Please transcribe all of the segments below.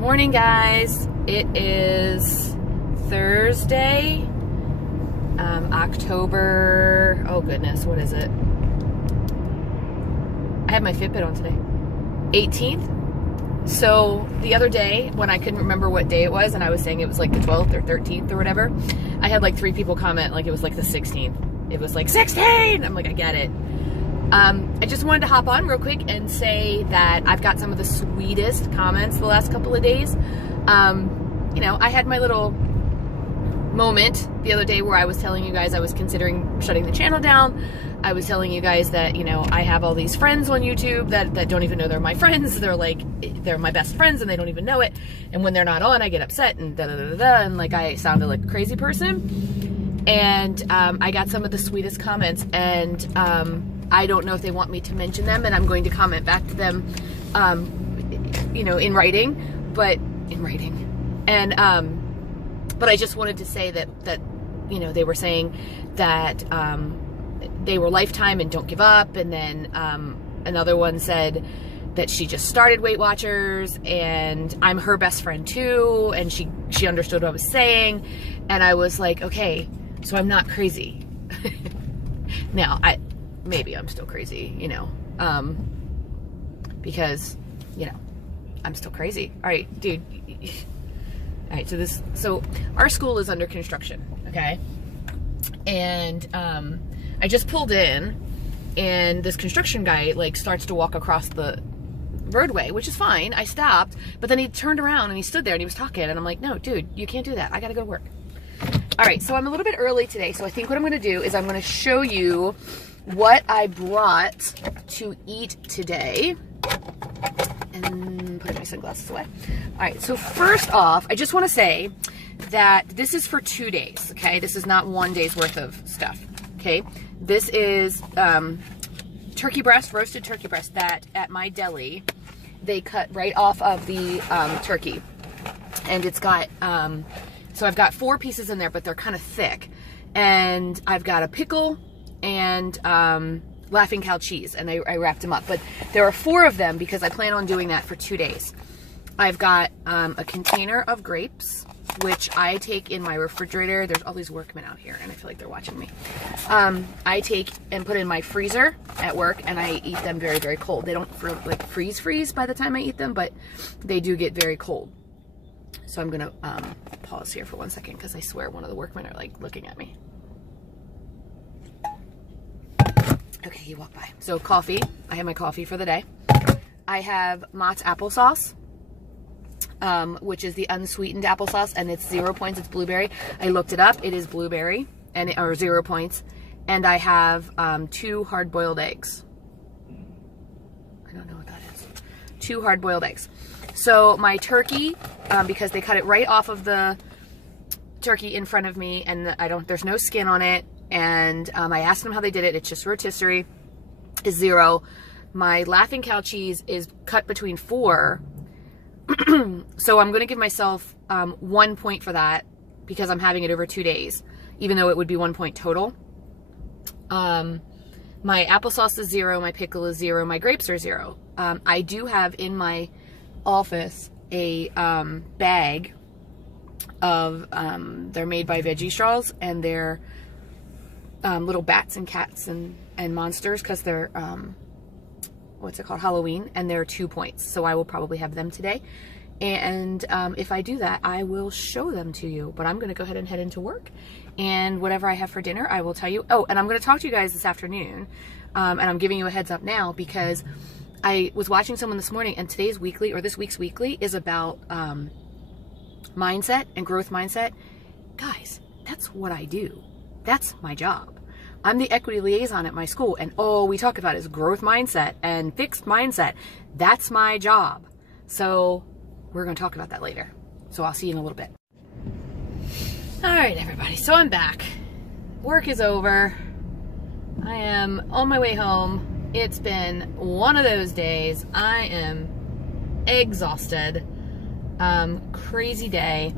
Morning, guys. It is Thursday, October, oh goodness, what is it? I have my Fitbit on today. 18th. So the other day when I couldn't remember what day it was and I was saying it was like the 12th or 13th or whatever, I had like 3 people comment like it was like the 16th. It was like 16! I'm like, I get it. I just wanted to hop on real quick and say that I've got some of the sweetest comments the last couple of days. You know, I had my little moment the other day where I was telling you guys I was considering shutting the channel down. I was telling you guys that, you know, I have all these friends on YouTube that don't even know they're my friends. They're like, they're my best friends and they don't even know it. And when they're not on, I get upset and da-da-da-da-da, and like I sounded like a crazy person. And I got some of the sweetest comments, and I don't know if they want me to mention them, and I'm going to comment back to them, you know, in writing, and, but I just wanted to say that, you know, they were saying that, they were Lifetime and don't give up. And then, another one said that she just started Weight Watchers and I'm her best friend too. And she understood what I was saying. And I was like, okay, so I'm not crazy. Now, maybe I'm still crazy, you know, because, you know, I'm still crazy. All right, dude. All right, so our school is under construction, okay? And I just pulled in, and this construction guy, like, starts to walk across the roadway, which is fine. I stopped, but then he turned around and he stood there and he was talking, and I'm like, no, dude, you can't do that. I gotta go to work. All right, so I'm a little bit early today, so I think what I'm gonna do is I'm gonna show you what I brought to eat today, and put my sunglasses away. All right, so first off, I just want to say that this is for 2 days, okay? This is not 1 day's worth of stuff, okay? This is turkey breast, roasted turkey breast that at my deli, they cut right off of the turkey. And it's got, so I've got 4 pieces in there, but they're kind of thick. And I've got a pickle and Laughing Cow cheese, and I wrapped them up. But there are 4 of them because I plan on doing that for 2 days. I've got a container of grapes, which I take in my refrigerator. There's all these workmen out here, and I feel like they're watching me. I take and put in my freezer at work, and I eat them very, very cold. They don't like freeze by the time I eat them, but they do get very cold. So I'm gonna pause here for 1 second because I swear one of the workmen are like looking at me. Okay, he walked by. So coffee. I have my coffee for the day. I have Mott's applesauce, which is the unsweetened applesauce, and it's 0 points. It's blueberry. I looked it up. It is blueberry, or 0 points. And I have 2 hard-boiled eggs. I don't know what that is. 2 hard-boiled eggs. So my turkey, because they cut it right off of the turkey in front of me, and there's no skin on it. And I asked them how they did it. It's just rotisserie, is 0. My Laughing Cow cheese is cut between 4. So I'm going to give myself 1 point for that because I'm having it over 2 days, even though it would be 1 point total. My applesauce is 0. My pickle is 0. My grapes are 0. I do have in my office a bag of, they're made by Veggie Straws, and they're little bats and cats and monsters because they're, what's it called, Halloween, and they're 2 points. So I will probably have them today. And if I do that, I will show them to you. But I'm going to go ahead and head into work. And whatever I have for dinner, I will tell you. Oh, and I'm going to talk to you guys this afternoon. And I'm giving you a heads up now because I was watching someone this morning, and today's weekly, or this week's weekly, is about mindset and growth mindset. Guys, that's what I do. That's my job. I'm the equity liaison at my school, and all we talk about is growth mindset and fixed mindset. That's my job. So we're going to talk about that later. So I'll see you in a little bit. All right, everybody. So I'm back. Work is over. I am on my way home. It's been one of those days. I am exhausted. Crazy day.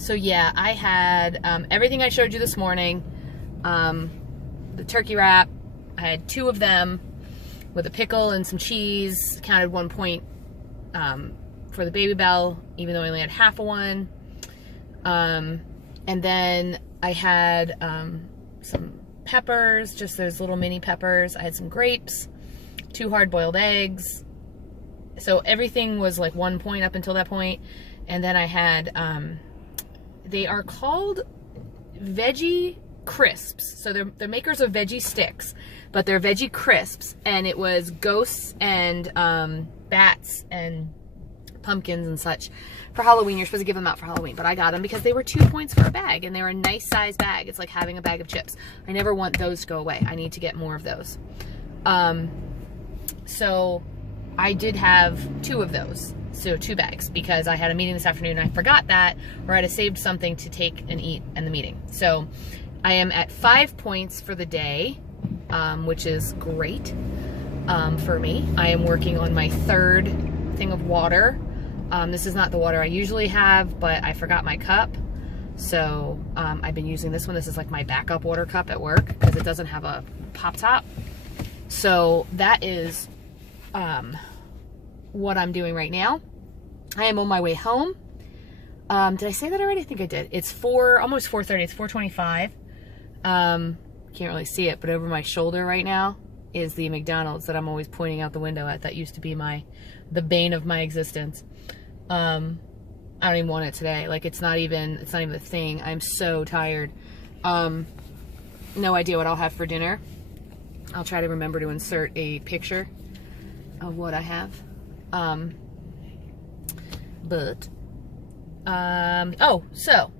So yeah, I had everything I showed you this morning. The turkey wrap, I had 2 of them with a pickle and some cheese, counted 1 point for the Baby Bell, even though I only had half of one. And then I had some peppers, just those little mini peppers. I had some grapes, 2 hard-boiled eggs. So everything was like 1 point up until that point. And then I had, they are called veggie crisps. So they're makers of veggie sticks, but they're veggie crisps. And it was ghosts and bats and pumpkins and such for Halloween. You're supposed to give them out for Halloween, but I got them because they were 2 points for a bag, and they were a nice size bag. It's like having a bag of chips. I never want those to go away. I need to get more of those. So I did have 2 of those, so 2 bags, because I had a meeting this afternoon and I forgot that, or I'd have saved something to take and eat in the meeting. So I am at 5 points for the day, which is great for me. I am working on my 3rd thing of water. This is not the water I usually have, but I forgot my cup. So I've been using this one. This is like my backup water cup at work because it doesn't have a pop top. So that is what I'm doing right now. I am on my way home. Did I say that already? I think I did. It's almost 4:30. It's 4:25. Can't really see it, but over my shoulder right now is the McDonald's that I'm always pointing out the window at. That used to be the bane of my existence. I don't even want it today. Like, it's not even a thing. I'm so tired. No idea what I'll have for dinner. I'll try to remember to insert a picture of what I have. So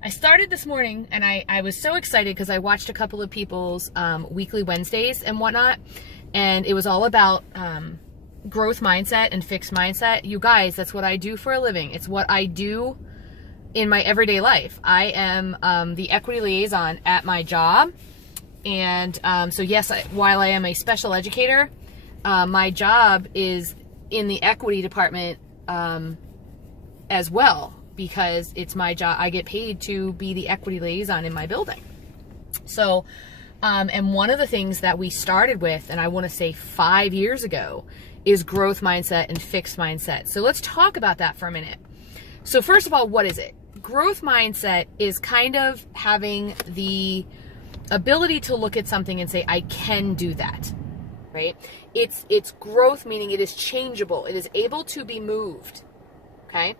I started this morning, and I was so excited because I watched a couple of people's weekly Wednesdays and whatnot, and it was all about growth mindset and fixed mindset. You guys, that's what I do for a living. It's what I do in my everyday life. I am the equity liaison at my job, and so yes, while I am a special educator, my job is in the equity department as well, because it's my job. I get paid to be the equity liaison in my building. So, and one of the things that we started with, and I want to say 5 years ago, is growth mindset and fixed mindset. So let's talk about that for a minute. So first of all, what is it? Growth mindset is kind of having the ability to look at something and say, I can do that, right? It's growth, meaning it is changeable. It is able to be moved, okay?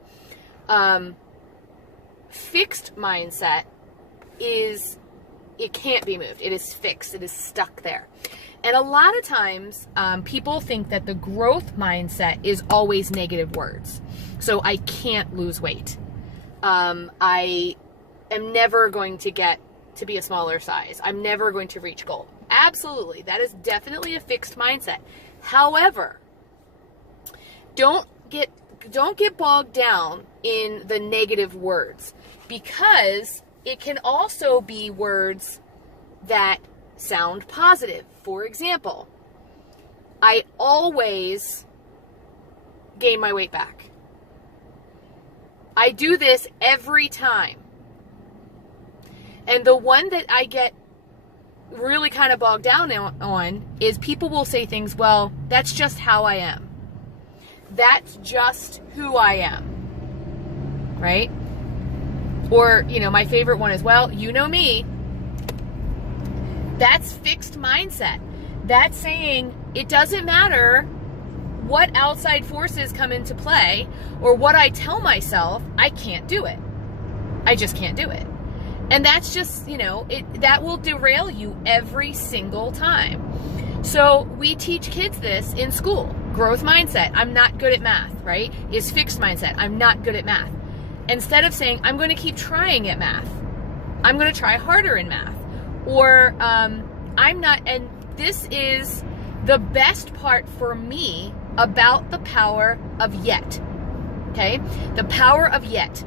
Fixed mindset is, it can't be moved. It is fixed. It is stuck there. And a lot of times, people think that the growth mindset is always negative words. So I can't lose weight. I am never going to get to be a smaller size. I'm never going to reach goal. Absolutely. That is definitely a fixed mindset. However, don't get bogged down in the negative words, because it can also be words that sound positive. For example, I always gain my weight back. I do this every time. And the one that I get really kind of bogged down on is people will say things, well, that's just how I am. That's just who I am. Right? Or, my favorite one is, well, you know me. That's fixed mindset. That's saying it doesn't matter what outside forces come into play or what I tell myself, I can't do it. I just can't do it. And that's just, that will derail you every single time. So we teach kids this in school. Growth mindset, I'm not good at math, right? Is fixed mindset, I'm not good at math. Instead of saying, I'm going to keep trying at math. I'm going to try harder in math. Or I'm not, and this is the best part for me about the power of yet. Okay? The power of yet.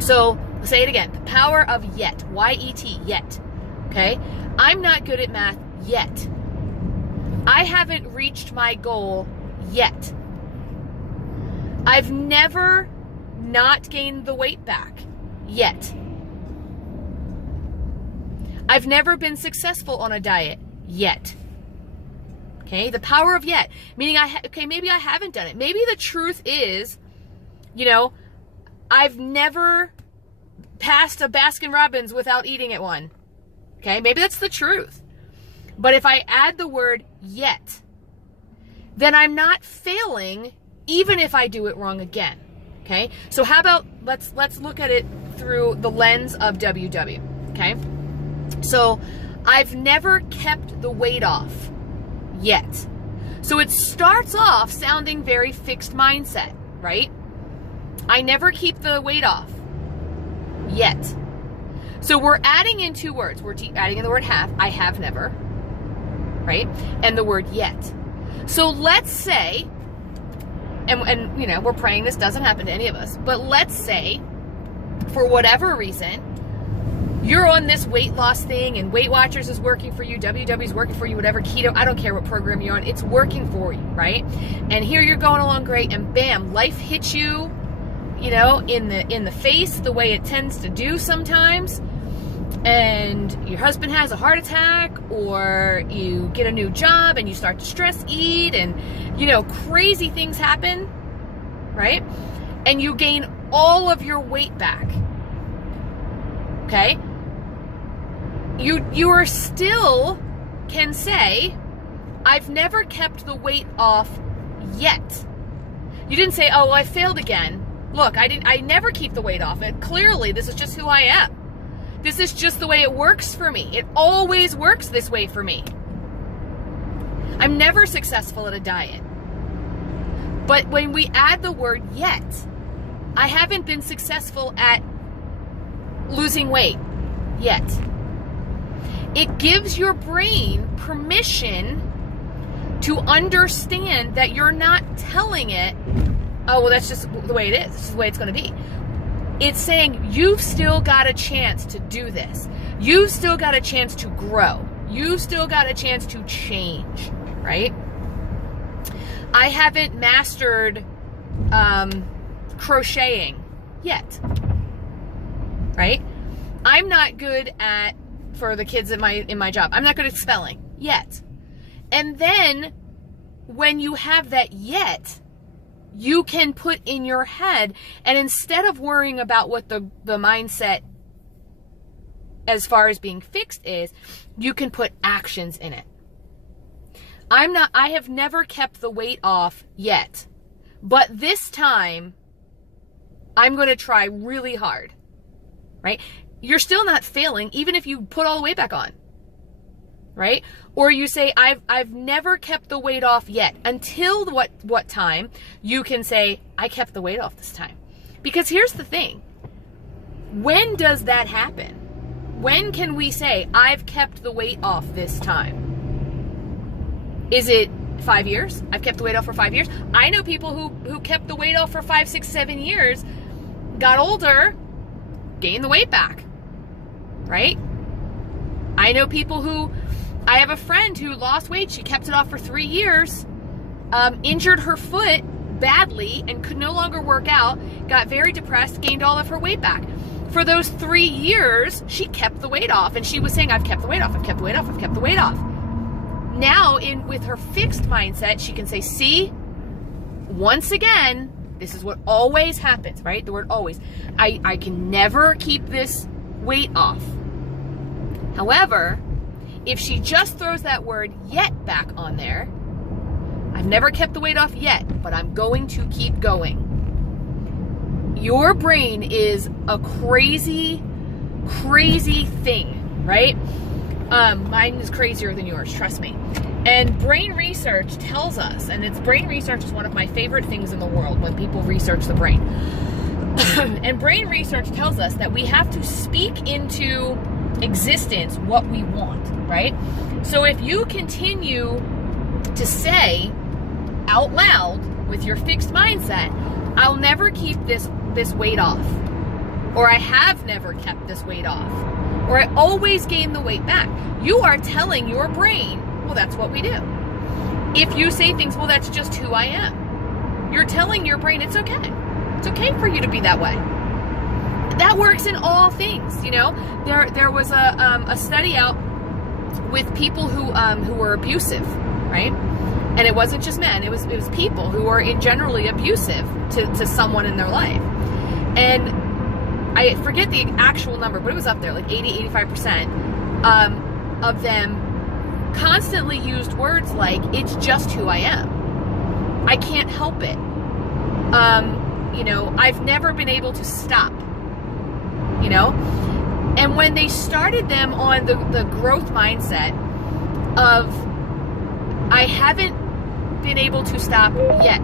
So, say it again. The power of yet. Y-E-T, yet. Okay? I'm not good at math yet. I haven't reached my goal yet. I've never not gained the weight back yet. I've never been successful on a diet yet. Okay, the power of yet, meaning okay, maybe I haven't done it. Maybe the truth is, you know, I've never passed a Baskin-Robbins without eating at one. Okay, maybe that's the truth. But if I add the word yet, then I'm not failing even if I do it wrong again. Okay, so how about let's look at it through the lens of WW. Okay, so I've never kept the weight off yet. So it starts off sounding very fixed mindset, right? I never keep the weight off yet. So we're adding in two words. We're adding in the word have, I have never, right? And the word yet. So let's say, and you know, we're praying this doesn't happen to any of us, but let's say, for whatever reason, you're on this weight loss thing and Weight Watchers is working for you, WW is working for you, whatever, keto, I don't care what program you're on, it's working for you, right? And here you're going along great, and bam, life hits you, you know, in the face, the way it tends to do sometimes, and your husband has a heart attack, or you get a new job and you start to stress eat, and, you know, crazy things happen, right? And you gain all of your weight back, okay? You are still can say, I've never kept the weight off yet. You didn't say, oh, well, I failed again. Look, I never keep the weight off. And clearly, this is just who I am. This is just the way it works for me. It always works this way for me. I'm never successful at a diet. But when we add the word yet, I haven't been successful at losing weight yet. It gives your brain permission to understand that you're not telling it, oh, well, that's just the way it is. This is the way it's going to be. It's saying you've still got a chance to do this. You've still got a chance to grow. You've still got a chance to change, right? I haven't mastered crocheting yet, right? I'm not good at, for the kids in my job, I'm not good at spelling yet. And then when you have that yet, you can put in your head, and instead of worrying about what the mindset as far as being fixed is, you can put actions in it. I have never kept the weight off yet, but this time I'm going to try really hard, right? You're still not failing, even if you put all the weight back on, right? Or you say, I've never kept the weight off yet. Until what time you can say, I kept the weight off this time. Because here's the thing. When does that happen? When can we say, I've kept the weight off this time? Is it 5 years? I've kept the weight off for 5 years. I know people who kept the weight off for 5, 6, 7 years, got older, gained the weight back, right? I know people I have a friend who lost weight. She kept it off for 3 years, injured her foot badly and could no longer work out, got very depressed, gained all of her weight back. For those 3 years, she kept the weight off, and she was saying, I've kept the weight off, I've kept the weight off, I've kept the weight off. Now, with her fixed mindset, she can say, see, once again, this is what always happens, right? The word always. I can never keep this weight off. However, if she just throws that word yet back on there, I've never kept the weight off yet, but I'm going to keep going. Your brain is a crazy, crazy thing, right? Mine is crazier than yours, trust me. And brain research tells us, and brain research is one of my favorite things in the world when people research the brain. And brain research tells us that we have to speak into existence what we want, right? So if you continue to say out loud with your fixed mindset, I'll never keep this weight off, or I have never kept this weight off, or I always gain the weight back, you are telling your brain, well, that's what we do. If you say things, well, that's just who I am, you're telling your brain it's okay. It's okay for you to be that way. That works in all things, you know. There was a study out with people who were abusive, right? And it wasn't just men, it was people who were generally abusive to someone in their life. And I forget the actual number, but it was up there, like 80-85% of them constantly used words like, it's just who I am. I can't help it. You know, I've never been able to stop, you know? And when they started them on the growth mindset of, I haven't been able to stop yet.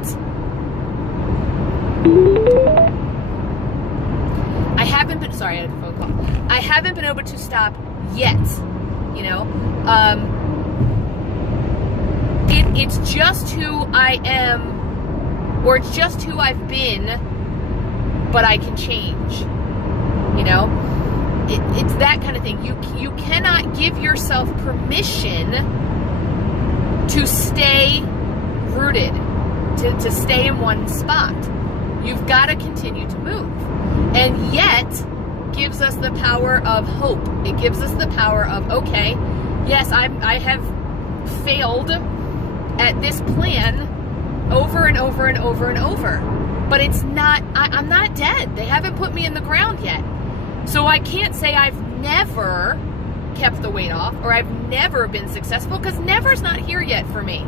I haven't been, sorry, I had a phone call. I haven't been able to stop yet, you know? It's just who I am, or it's just who I've been, but I can change, you know? It's that kind of thing. You cannot give yourself permission to stay rooted, to stay in one spot. You've got to continue to move. And yet gives us the power of hope. It gives us the power of, okay, yes, I have failed at this plan over and over and over and over, but it's not, I'm not dead. They haven't put me in the ground yet. So I can't say I've never kept the weight off, or I've never been successful, because never's not here yet for me.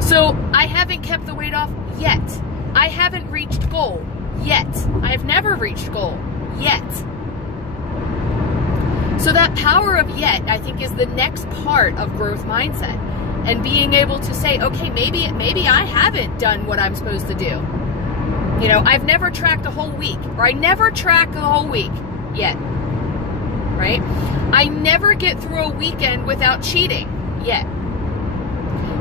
So I haven't kept the weight off yet. I haven't reached goal yet. I have never reached goal yet. So that power of yet, I think, is the next part of growth mindset. And being able to say, okay, maybe I haven't done what I'm supposed to do. You know, I've never tracked a whole week, or I never track a whole week yet, right? I never get through a weekend without cheating yet.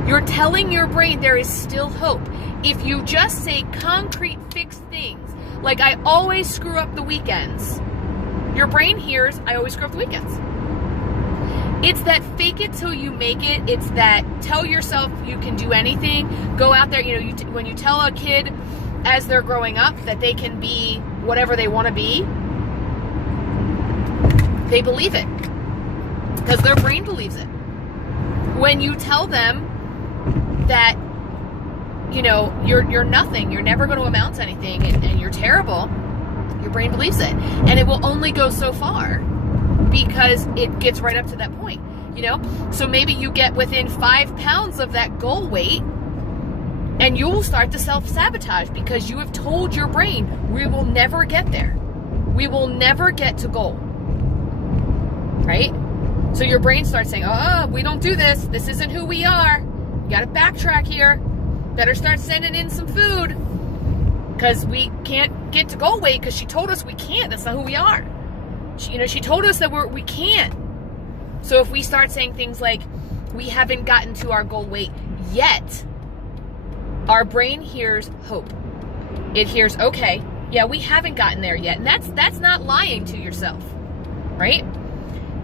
You're telling your brain there is still hope. If you just say concrete fixed things, like I always screw up the weekends, your brain hears, I always screw up the weekends. It's that fake it till you make it. It's that tell yourself you can do anything. Go out there, you know, when you tell a kid as they're growing up that they can be whatever they want to be, they believe it because their brain believes it. When you tell them that, you know, you're nothing, you're never going to amount to anything, and you're terrible, your brain believes it. And it will only go so far because it gets right up to that point, you know? So maybe you get within 5 pounds of that goal weight, and you will start to self-sabotage because you have told your brain, we will never get there. We will never get to goal, right? So your brain starts saying, oh, we don't do this. This isn't who we are. You got to backtrack here. Better start sending in some food because we can't get to goal weight because she told us we can't. That's not who we are. She told us that we can't. So if we start saying things like, we haven't gotten to our goal weight yet, our brain hears hope. It hears, okay, yeah, we haven't gotten there yet. And that's not lying to yourself, right?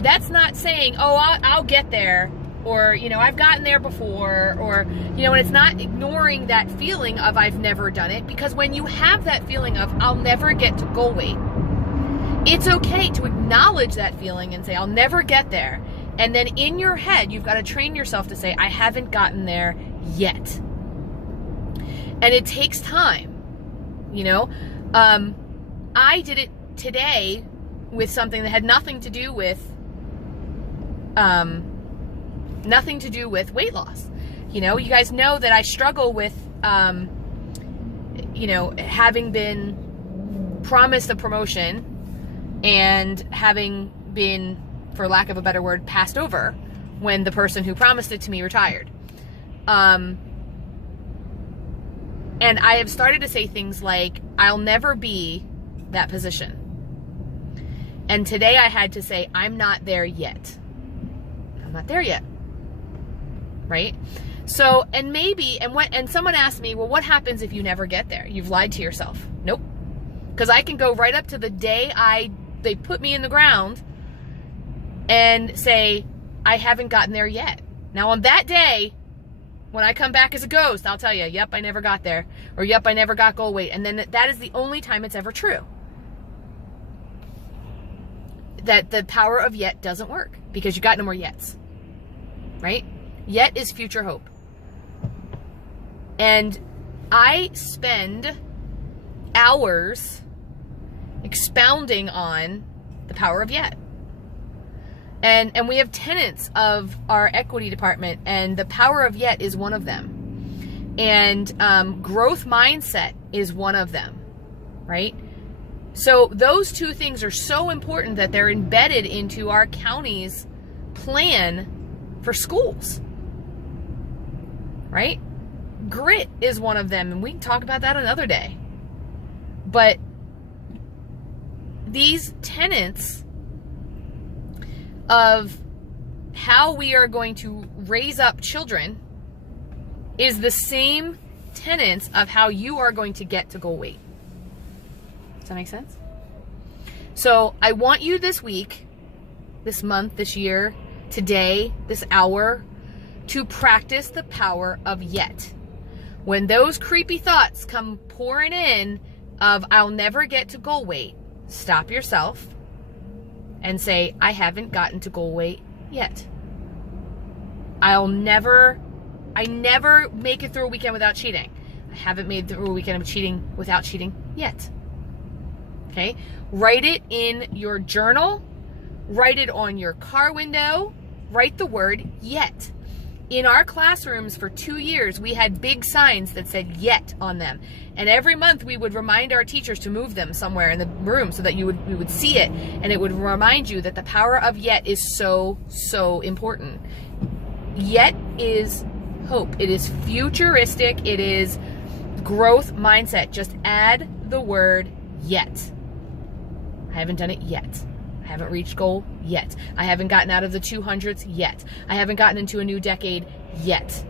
That's not saying, oh, I'll get there, or, you know, I've gotten there before, or, you know, and it's not ignoring that feeling of I've never done it, because when you have that feeling of I'll never get to goal weight, it's okay to acknowledge that feeling and say, I'll never get there. And then in your head, you've got to train yourself to say, I haven't gotten there yet. And it takes time, you know. I did it today with something that had nothing to do with weight loss. You know, you guys know that I struggle with, you know, having been promised a promotion and having been, for lack of a better word, passed over when the person who promised it to me retired. And I have started to say things like, I'll never be that position. And today I had to say, I'm not there yet. I'm not there yet. Right? So, and maybe, and someone asked me, well, what happens if you never get there? You've lied to yourself. Nope. Because I can go right up to the day they put me in the ground and say, I haven't gotten there yet. Now on that day, when I come back as a ghost, I'll tell you, yep, I never got there. Or yep, I never got goal weight. And then that is the only time it's ever true. That the power of yet doesn't work because you got no more yets. Right? Yet is future hope. And I spend hours expounding on the power of yet. And we have tenets of our equity department, and the power of yet is one of them. And growth mindset is one of them, right? So those two things are so important that they're embedded into our county's plan for schools, right? Grit is one of them, and we can talk about that another day. But these tenets of how we are going to raise up children is the same tenets of how you are going to get to goal weight. Does that make sense? So I want you this week, this month, this year, today, this hour, to practice the power of yet. When those creepy thoughts come pouring in of I'll never get to goal weight, stop yourself and say, I haven't gotten to goal weight yet. I never make it through a weekend without cheating. I haven't made it through a weekend of cheating without cheating yet. Okay? Write it in your journal. Write it on your car window. Write the word yet. In our classrooms for 2 years, we had big signs that said yet on them. And every month we would remind our teachers to move them somewhere in the room so that we would see it. And it would remind you that the power of yet is so, so important. Yet is hope. It is futuristic. It is growth mindset. Just add the word yet. I haven't done it yet. I haven't reached goal yet. I haven't gotten out of the 200s yet. I haven't gotten into a new decade yet.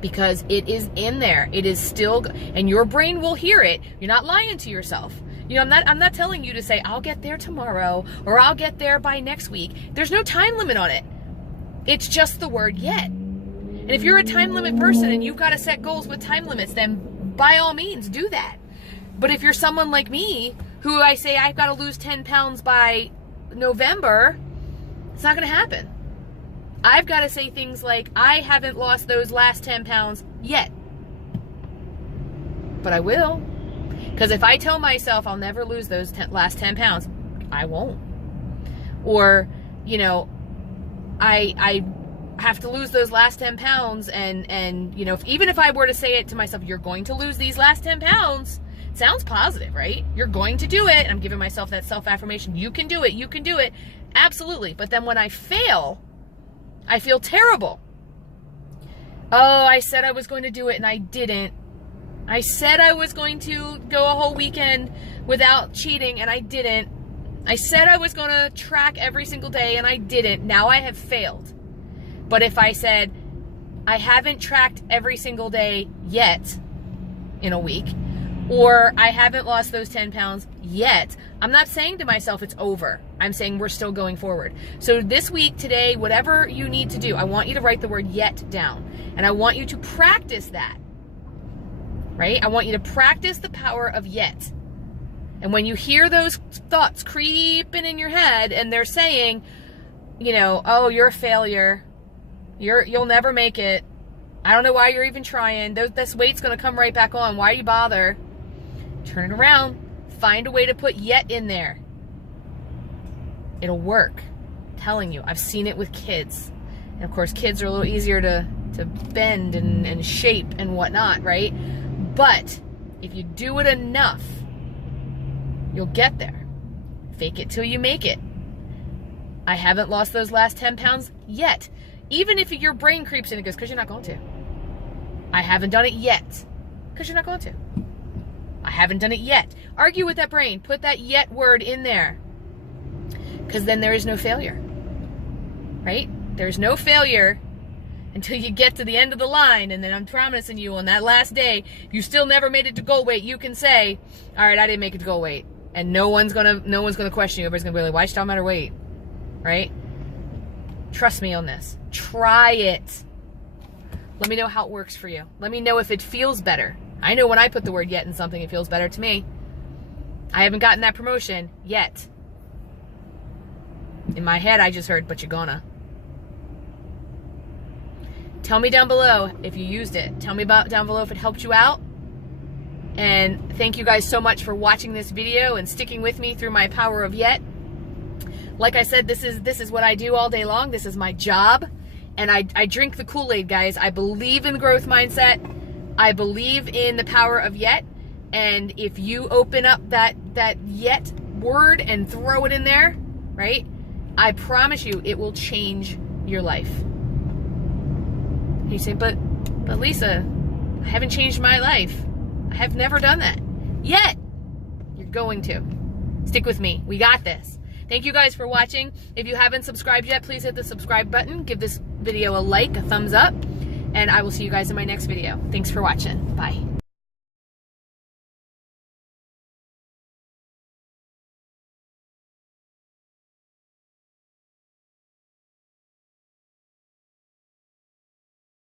Because it is in there. It is still, and your brain will hear it. You're not lying to yourself. You know, I'm not telling you to say, I'll get there tomorrow, or I'll get there by next week. There's no time limit on it. It's just the word yet. And if you're a time limit person and you've got to set goals with time limits, then by all means do that. But if you're someone like me, who I say I've got to lose 10 pounds by November, it's not going to happen. I've got to say things like, I haven't lost those last 10 pounds yet. But I will. Because if I tell myself I'll never lose those last 10 pounds, I won't. Or, you know, I have to lose those last 10 pounds and you know, even if I were to say it to myself, you're going to lose these last 10 pounds, sounds positive, right? You're going to do it. I'm giving myself that self-affirmation. You can do it. You can do it. Absolutely. But then when I fail, I feel terrible. Oh, I said I was going to do it and I didn't. I said I was going to go a whole weekend without cheating and I didn't. I said I was going to track every single day and I didn't. Now I have failed. But if I said, I haven't tracked every single day yet in a week, or I haven't lost those 10 pounds yet, I'm not saying to myself it's over. I'm saying we're still going forward. So this week, today, whatever you need to do, I want you to write the word yet down. And I want you to practice that. Right? I want you to practice the power of yet. And when you hear those thoughts creeping in your head and they're saying, you know, oh, you're a failure. You'll never make it. I don't know why you're even trying. This weight's going to come right back on. Why do you bother? Turn it around. Find a way to put yet in there. It'll work. I'm telling you. I've seen it with kids. And of course, kids are a little easier to bend and shape and whatnot, right? But if you do it enough, you'll get there. Fake it till you make it. I haven't lost those last 10 pounds yet. Even if your brain creeps in and goes, because you're not going to. I haven't done it yet. Because you're not going to. I haven't done it yet. Argue with that brain. Put that yet word in there. Because then there is no failure. Right? There's no failure until you get to the end of the line. And then I'm promising you on that last day, if you still never made it to goal weight, you can say, all right, I didn't make it to goal weight. And no one's gonna question you. Everybody's gonna be like, why you talking about her weight? Right? Trust me on this. Try it. Let me know how it works for you. Let me know if it feels better. I know when I put the word yet in something, it feels better to me. I haven't gotten that promotion yet. In my head, I just heard, but you're gonna. Tell me down below if you used it. Tell me down below if it helped you out. And thank you guys so much for watching this video and sticking with me through my power of yet. Like I said, this is what I do all day long. This is my job. And I drink the Kool-Aid, guys. I believe in growth mindset. I believe in the power of yet. And if you open up that yet word and throw it in there, right? I promise you it will change your life. And you say, but Lisa, I haven't changed my life. I have never done that yet. You're going to. Stick with me. We got this. Thank you guys for watching. If you haven't subscribed yet, please hit the subscribe button. Give this video a like, a thumbs up, and I will see you guys in my next video. Thanks for watching. Bye.